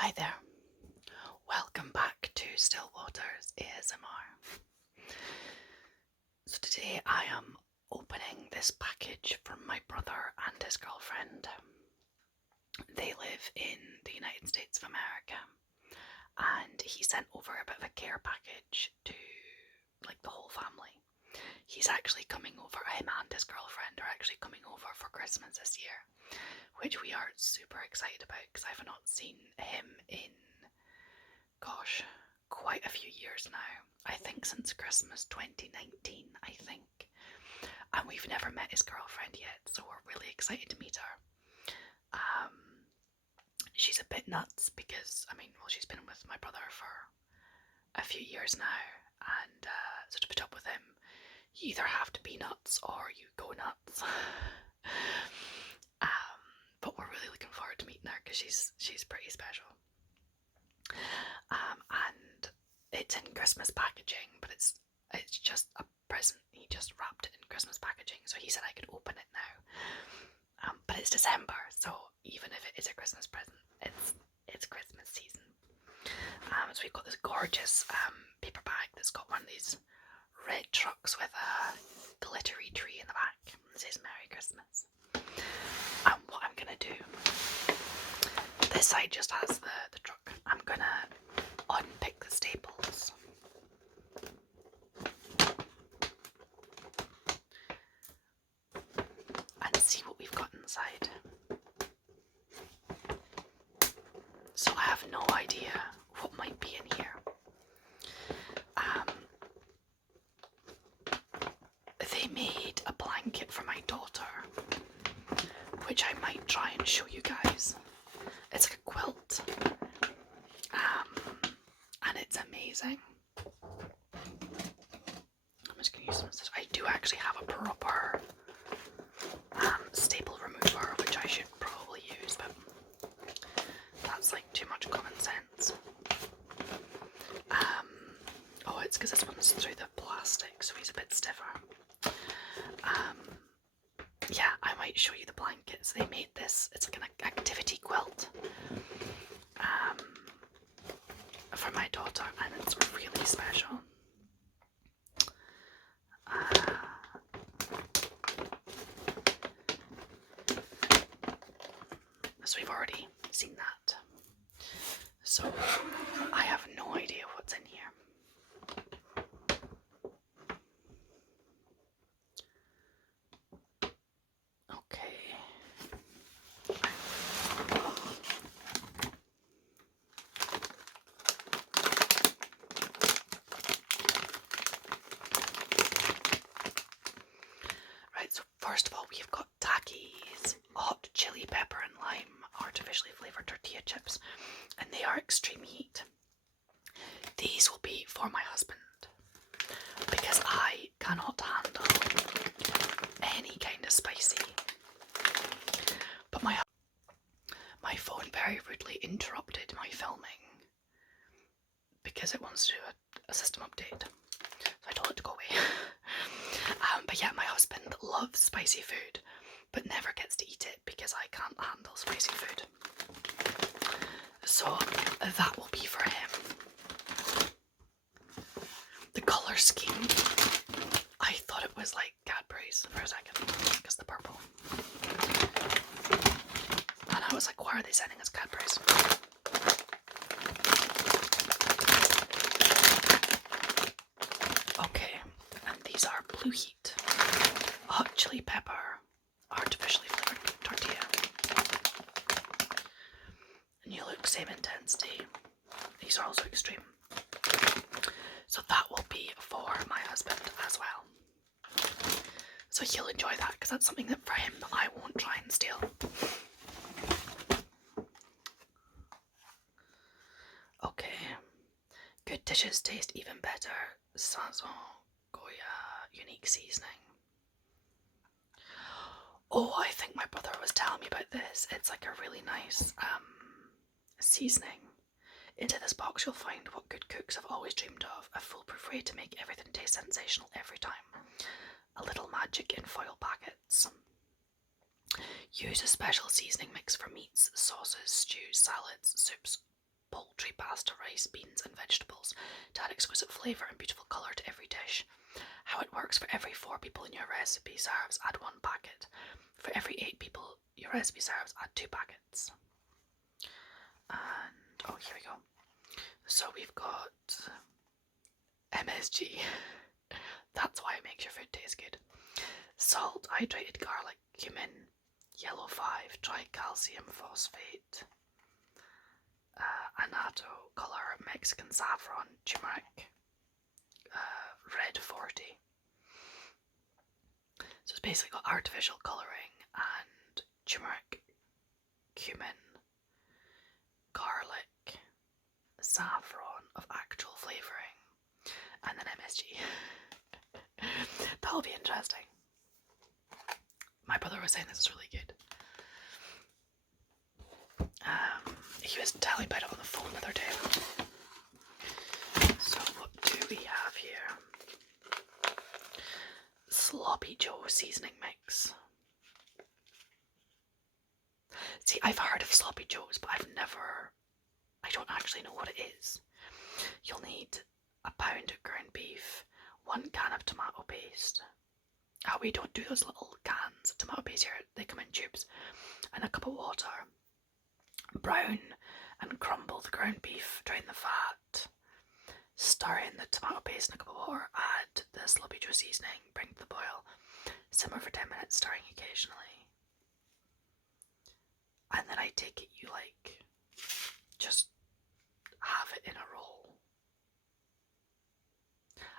Hi there, welcome back to Stillwater's ASMR. So today I am opening this package from my brother and his girlfriend. They live in the United States of America, and he sent over a bit of a care package to the whole family. He's actually coming over, him and his girlfriend are actually coming over for Christmas this year, which we are super excited about because I've not seen him in quite a few years now. I think since Christmas 2019, I think. And we've never met his girlfriend yet, so we're really excited to meet her. She's a bit nuts because, she's been with my brother for a few years now, and so to put up with him, you either have to be nuts or you go nuts. But we're really looking forward to meeting her because she's pretty special. And it's in Christmas packaging, but it's just a present. He just wrapped it in Christmas packaging, so he said I could open it now. But it's December, so even if it is a Christmas present, it's Christmas season. So we've got this gorgeous paper bag that's got one of these red trucks with a glittery tree in the back. It says Merry Christmas. And what I'm gonna do, this side just has the truck. I'm gonna unpick the staples. And see what we've got inside. So I have no idea what might be in here. They made a blanket for my daughter, which I might try and show you guys. It's like a quilt, and it's amazing. I'm just going to use some. I do actually have a proper staple remover, which I should probably use, but that's like too much common sense. Oh, it's because this one's through the plastic, so he's a bit stiffer. Yeah, I might show you the blankets. They made this, it's like an activity quilt for my daughter, and it's really special. So we've already seen that. So I have no idea what's in here. Okay. Right, so first of all, we've got Takis hot chili pepper and lime artificially flavoured tortilla chips, and they are extreme heat. These will be for my husband because I cannot handle any kind of spicy. But my phone very rudely interrupted my filming because it wants to do a system update, so I told it to go away. But yeah, my husband loves spicy food but never gets to eat it because I can't handle spicy food. So that will be for him. The colour scheme, I thought it was like Cadbury's for a second because the purple. And I was like, why are they sending us Cadbury's? Okay, and these are Blue Heat hot chili pepper artificially flavoured tortilla. And you look same intensity. These are also extreme. So that will be for my husband as well. So he'll enjoy that because that's something that for him that I won't try and steal. Okay. Good dishes taste even better. Sazon Goya unique seasoning. Oh, I think my brother was telling me about this. It's like a really nice seasoning. Into this box you'll find what good cooks have always dreamed of, a foolproof way to make everything taste sensational every time. A little magic in foil packets. Use a special seasoning mix for meats, sauces, stews, salads, soups, poultry, pasta, rice, beans, and vegetables to add exquisite flavour and beautiful colour to every dish. How it works: for every 4 people in your recipe serves, add 1 packet. For every 8 people your recipe serves, add 2 packets. And oh, here we go. So we've got MSG. That's why it makes your food taste good. Salt, hydrated garlic, cumin, yellow 5, tricalcium phosphate, annatto colour, Mexican saffron, turmeric, red 40. So it's basically got artificial colouring and turmeric, cumin, garlic, saffron of actual flavouring, and then MSG. That'll be interesting. My brother was saying this is really good. He was telling me about it on the phone the other day. So what do we have here? Sloppy Joe seasoning mix. See, I've heard of Sloppy Joes, but I don't actually know what it is. You'll need a pound of ground beef, 1 can of tomato paste. We don't do those little cans of tomato paste here, they come in tubes, and a cup of water. Brown and crumble the ground beef, drain the fat, stir in the tomato paste in a cup of water, add the Sloppy Joe seasoning, bring to the boil, simmer for 10 minutes, stirring occasionally. And then I take it you just have it in a roll.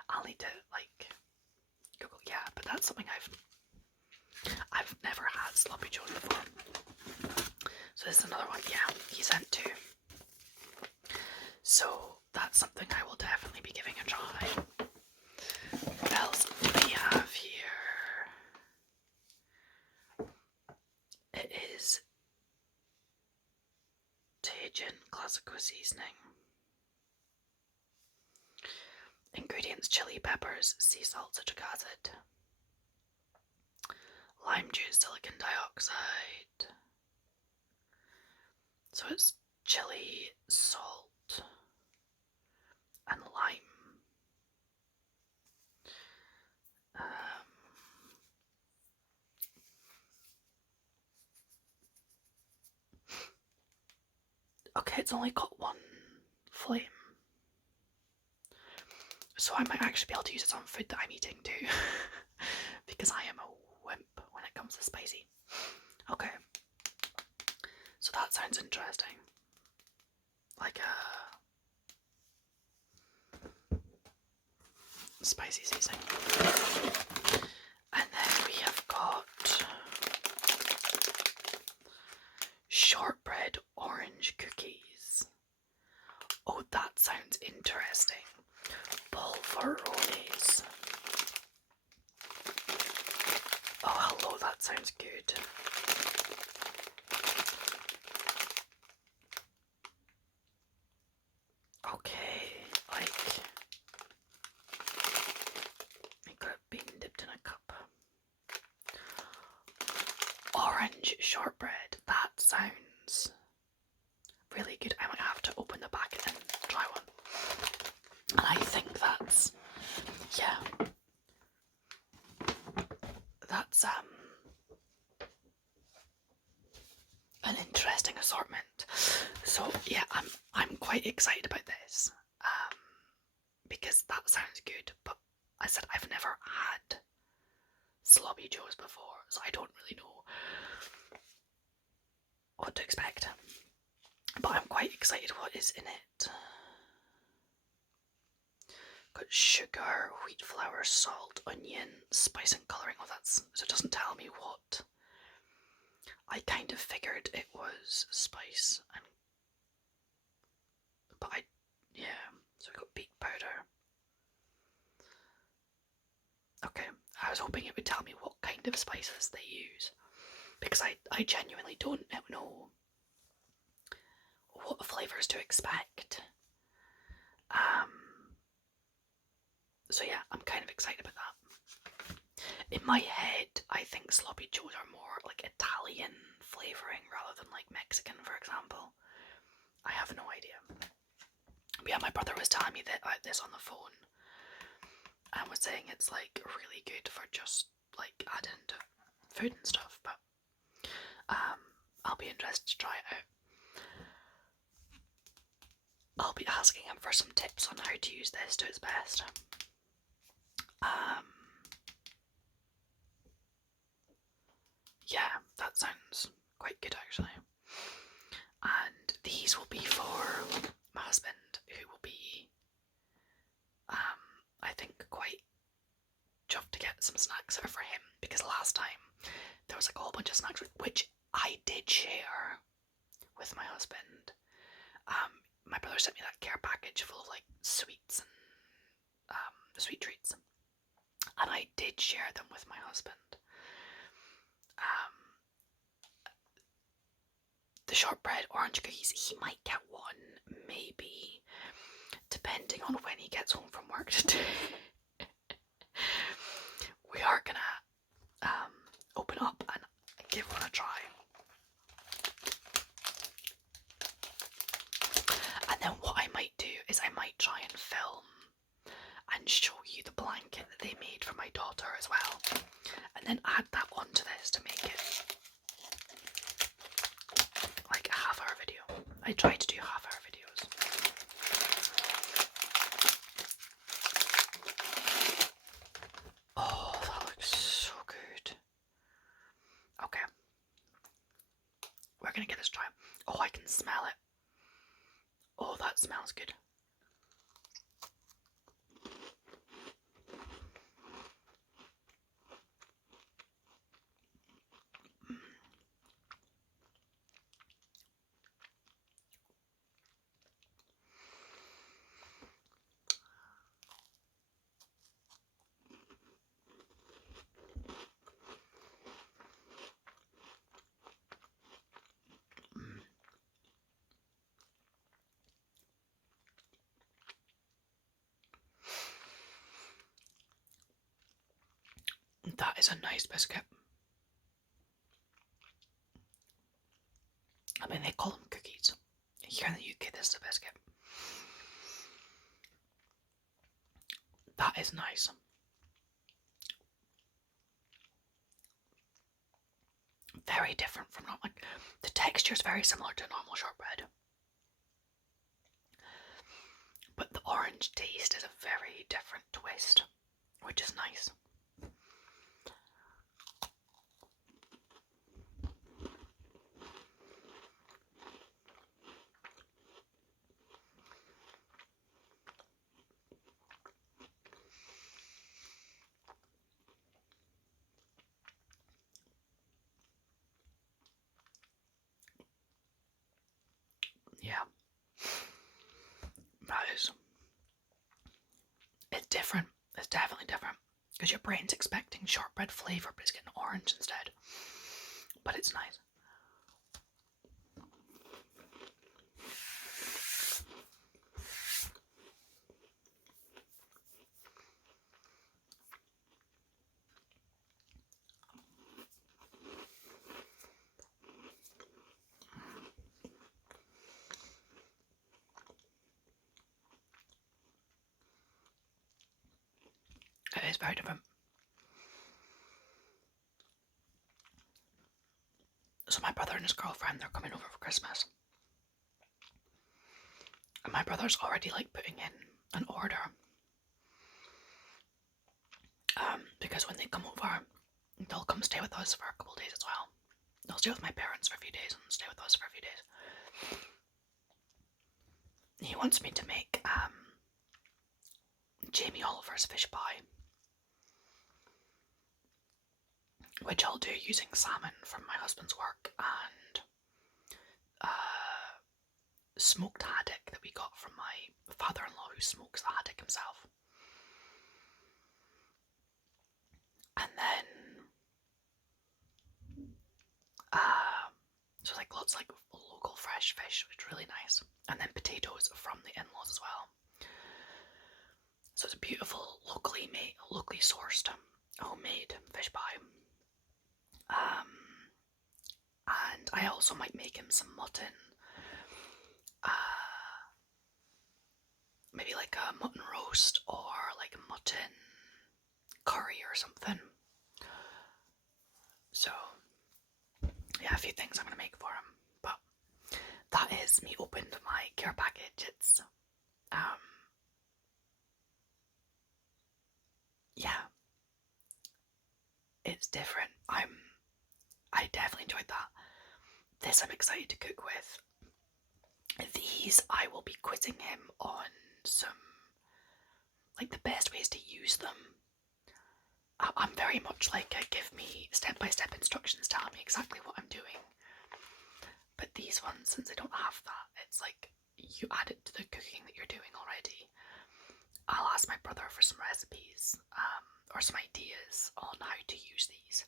I'll need to Google, yeah, but that's something I've never had Sloppy Joe before. So this is another one, yeah, he sent 2. So that's something I will definitely be giving a try. What else do we have here? It is Tajin Classico seasoning. Ingredients: chili peppers, sea salt, citric acid, lime juice, silicon dioxide. So it's chili, salt, and lime. Okay, it's only got 1 flame. So I might actually be able to use it on food that I'm eating too. Because I am a wimp when it comes to spicy. Okay. So that sounds interesting. Like a spicy seasoning. And then we have got shortbread orange cookies. Oh, that sounds interesting. Polverones. Oh, hello, that sounds good. Okay, I got it being dipped in a cup. Orange shortbread, that sounds really good. I might have to open the packet and try one. And I think that's, yeah, that's an interesting assortment. So yeah, I'm quite excited about this, because that sounds good. But I said I've never had Sloppy Joes before, so I don't really know what to expect. But I'm quite excited what is in it. Got sugar, wheat flour, salt, onion, spice and colouring. Oh, so it doesn't tell me what. I kind of figured it was spice, so we got beet powder. Okay, I was hoping it would tell me what kind of spices they use, because I genuinely don't know what flavours to expect. So yeah, I'm kind of excited about that. In my head, I think Sloppy Joes are more like Italian flavouring rather than like Mexican, for example. I have no idea. But yeah, my brother was telling me that this on the phone and was saying it's like really good for just like adding to food and stuff. But I'll be interested to try it out. I'll be asking him for some tips on how to use this to its best. Yeah, that sounds quite good actually. And these will be for my husband, who will be, I think, quite chuffed to get some snacks out for him, because last time there was like a whole bunch of snacks which I did share with my husband. My brother sent me that care package full of like sweets and sweet treats, and I did share them with my husband. The shortbread orange cookies, he might get one, maybe, depending on when he gets home from work today. We are gonna open up and give one a try. And then what I might do is I might try and film and show you the blanket that they made for my daughter as well, and then add that onto this to make it like a half-hour video. I try to do half-hour videos. Oh, that looks so good. Okay, we're gonna get this try. Oh, I can smell it. Oh, that smells good. That is a nice biscuit. I mean, they call them cookies. Here in the UK, this is a biscuit. That is nice. Very different from not like the texture is very similar to normal shortbread, but the orange taste is a very different twist, which is nice. Yeah, that is. It's different. It's definitely different because your brain's expecting shortbread flavour, but it's getting orange instead. But it's nice. It is very different. So my brother and his girlfriend, they're coming over for Christmas. And my brother's already like putting in an order. Because when they come over, they'll come stay with us for a couple of days as well. They'll stay with my parents for a few days and stay with us for a few days. He wants me to make Jamie Oliver's fish pie, which I'll do using salmon from my husband's work and smoked haddock that we got from my father-in-law, who smokes the haddock himself. And then so like lots like local fresh fish, which is really nice. And then potatoes from the in-laws as well. So it's a beautiful locally made, locally sourced, homemade fish pie. And I also might make him some mutton roast or like a mutton curry or something. So yeah, a few things I'm gonna make for him. But that is me opened my care package. It's yeah, it's different. I definitely enjoyed that. This I'm excited to cook with. These I will be quizzing him on some, like, the best ways to use them. I'm very much like a give me step-by-step instructions telling me exactly what I'm doing. But these ones, since I don't have that, it's like you add it to the cooking that you're doing already. I'll ask my brother for some recipes or some ideas on how to use these.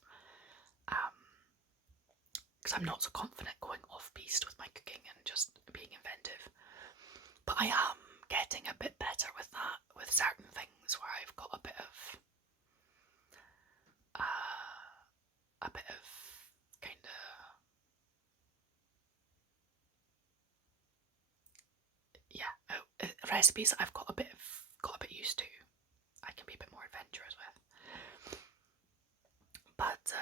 Because I'm not so confident going off-piste with my cooking and just being inventive. But I am getting a bit better with that, with certain things where I've got a bit of kind of, yeah, recipes that I've got a bit used to. I can be a bit more adventurous with. But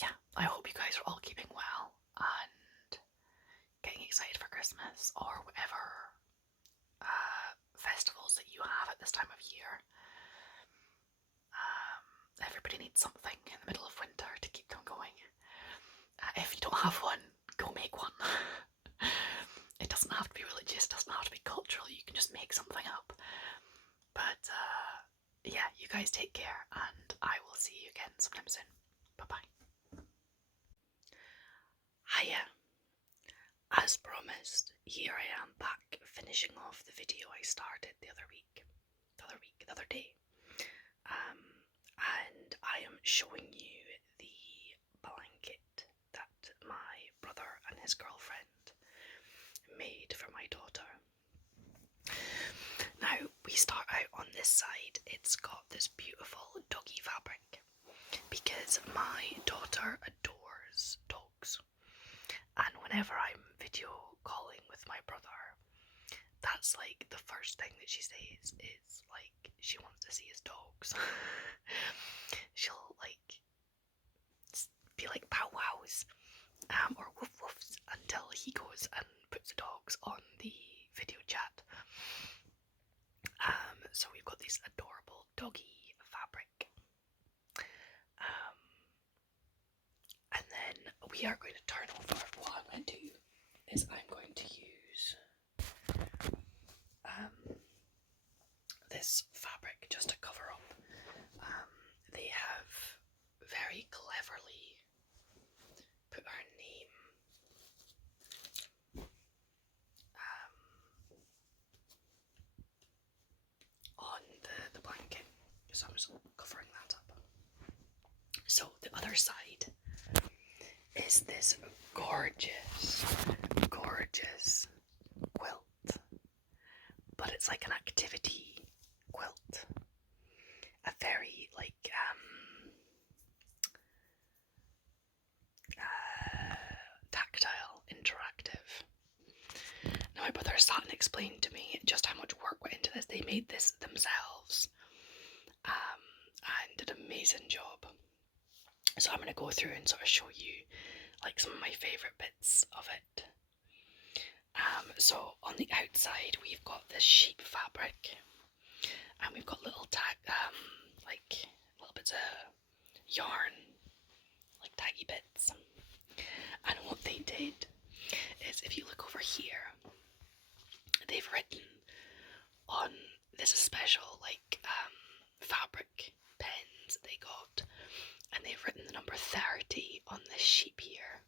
yeah, I hope you guys are all keeping well and getting excited for Christmas or whatever festivals that you have at this time of year. Everybody needs something in the middle of winter to keep them going. If you don't have one, go make one. It doesn't have to be religious, it doesn't have to be cultural, you can just make something up. But yeah, you guys take care and I will see you again sometime soon. Bye bye. Hiya. As promised, here I am back finishing off the video I started the other day. And I am showing you the blanket that my brother and his girlfriend made for my daughter. Now, we start out on this side. It's got this beautiful doggy fabric because my daughter adores dogs. And whenever I'm video calling with my brother, that's like the first thing that she says is like she wants to see his dogs. She'll like be like pow wows or woof woofs until he goes and puts the dogs on the video chat. So we've got this adorable doggy fabric. And then we are going to turn over. What I'm going to do is I'm going to use this fabric just to cover up. They have very cleverly put her name on the blanket, so I'm just covering that up. So the other side is this gorgeous quilt, but it's like an activity quilt, a very like tactile, interactive. Now my brother sat and explained to me just how much work went into this. They made this themselves and did an amazing job. So I'm going to go through and sort of show you like some of my favourite bits of it. So on the outside we've got this sheep fabric, and we've got little like little bits of yarn, like taggy bits. And what they did is, if you look over here, they've written on this special like fabric pens they got, and they've written the number 30 on this sheep here,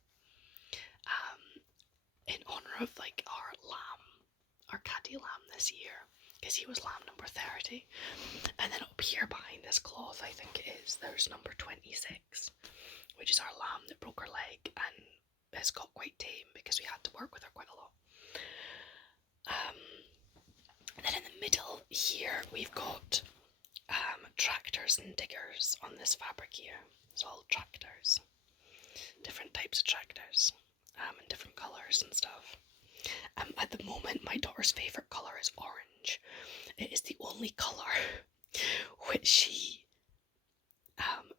in honour of like our lamb, our caddy lamb this year, because he was lamb number 30. And then up here behind this cloth, I think it is, there's number 26, which is our lamb that broke her leg and has got quite tame because we had to work with her quite a lot. And then in the middle here we've got tractors and diggers on this fabric here. It's all tractors, different types of tractors, and different colours and stuff. At the moment, my daughter's favourite colour is orange. It is the only colour which she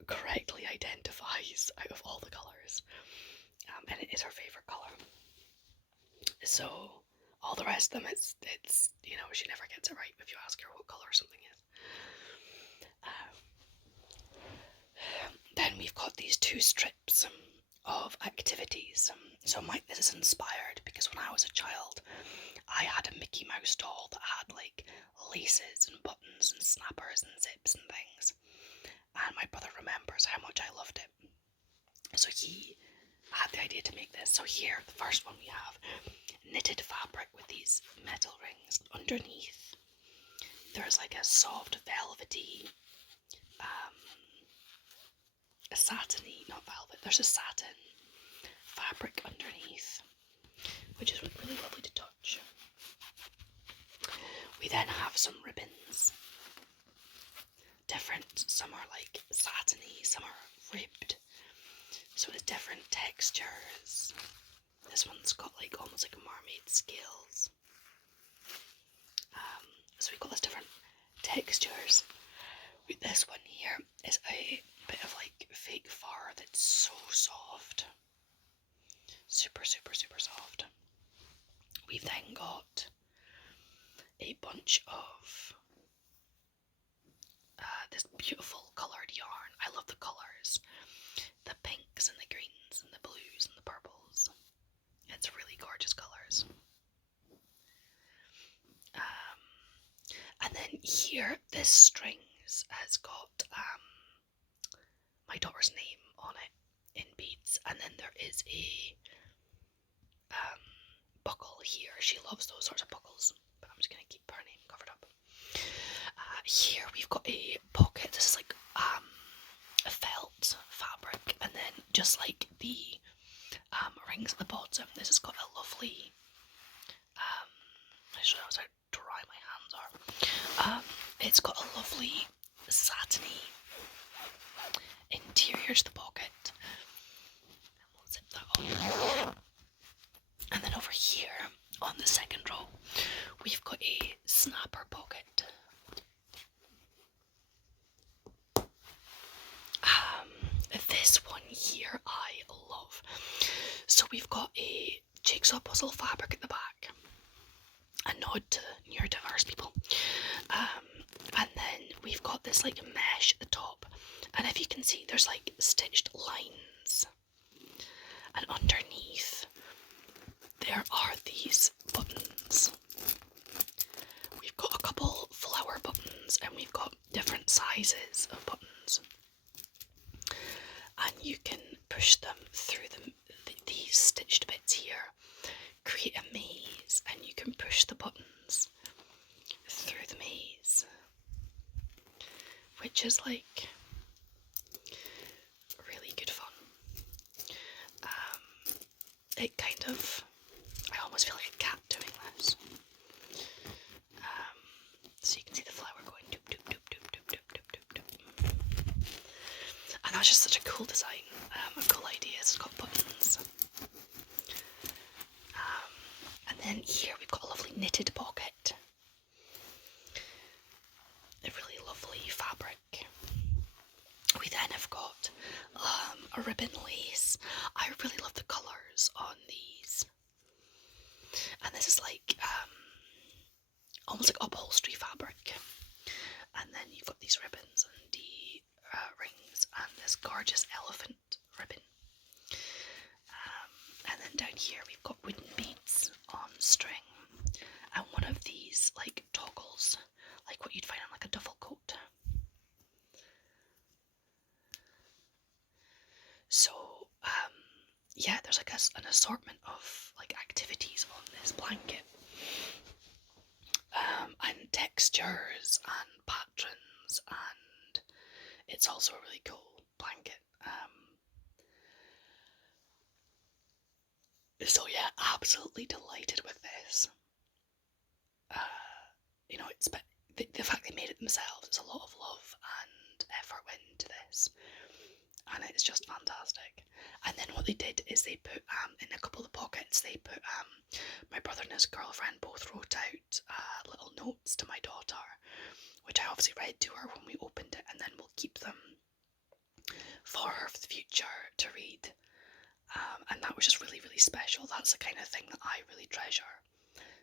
correctly identifies out of all the colours, and it is her favourite colour. So all the rest of them, it's she never gets it right if you ask her what colour something is. Then we've got these 2 strips of activities. So this is inspired because when I was a child, I had a Mickey Mouse doll that had like laces and buttons and snappers and zips and things. And my brother remembers how much I loved it. So he had the idea to make this. So here, the first one we have knitted fabric with these metal rings. Underneath, there's like a soft velvety, a satiny, not velvet, there's a satin fabric underneath, which is really lovely to touch. We then have some ribbons. Different, some are like satiny, some are ribbed. So there's different textures. This one's got like almost like mermaid scales. So we've got those different textures. This one here is a bit of like fake fur that's so soft. Super, super, super soft. We've then got a bunch of this beautiful coloured yarn. I love the colours. The pinks and the greens and the blues and the purples. It's really gorgeous colours. And then here, this strings has got my daughter's name on it in beads, and then there is a buckle here. She loves those sorts of buckles, but I'm just going to keep her name covered up. Here we've got a pocket. This is like a felt fabric, and then just like the rings at the bottom, this has got a lovely I should know how dry my hands are. It's got a lovely satiny interior to the pocket. And we'll zip that on. And then over here on the second row, we've got a snapper pocket. This one here I love. So we've got a jigsaw puzzle fabric at the back. A nod to neurodiverse people. And then we've got this like mesh at the top. And if you can see, there's like stitched lines. And underneath, there are these buttons. We've got a couple flower buttons, and we've got different sizes of buttons. And you can push them through these stitched bits here, create a maze, and you can push the buttons through the maze, which is like really good fun. It kind of, I almost feel like a cat doing this. So you can see the flower going doop doop doop doop doop doop doop doop doop. And that's just such a cool design, a cool idea. It's got buttons. And then here we've got a lovely knitted pocket. A really lovely fabric. We then have got a ribbon lace. I really love the colours on these. And this is like almost like upholstery fabric. And then you've got these ribbons and the rings and this gorgeous elephant ribbon. And then down here we've got wooden beads on string. And one of these like toggles, like what you'd find on like a duffel coat. So, yeah, there's like an assortment of like activities on this blanket. And textures and patterns, and it's also a really cool blanket. So yeah, absolutely delighted with this. It's the fact they made it themselves. It's a lot of love and effort went into this, and it's just fantastic. And then what they did is they put in a couple of the pockets, they put my brother and his girlfriend both wrote out little notes to my daughter, which I obviously read to her when we opened it, and then we'll keep them for her for the future to read. And that was just really, really special. That's the kind of thing that I really treasure.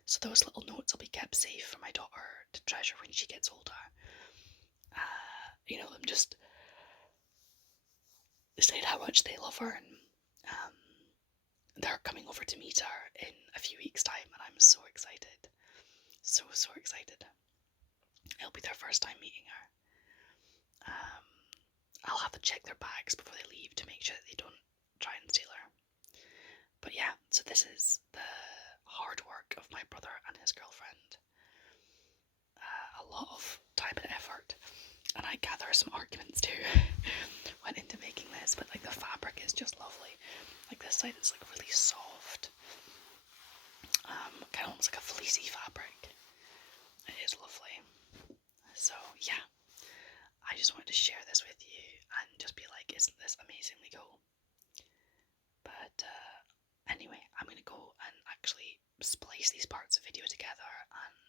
So those little notes will be kept safe for my daughter to treasure when she gets older. Them just saying how much they love her, and they're coming over to meet her in a few weeks' time, and I'm so excited. So excited. It'll be their first time meeting her. I'll have to check their bags before they leave to make sure that they don't try and steal her. But yeah, so this is the hard work of my brother and his girlfriend. A lot of time and effort, and I gather some arguments too went into making this, but like the fabric is just lovely. Like this side is like really soft, kind of almost like a fleecy fabric. It is lovely. So yeah, I just wanted to share this with you and just be like, isn't this amazingly cool? But anyway, I'm going to go and actually splice these parts of video together and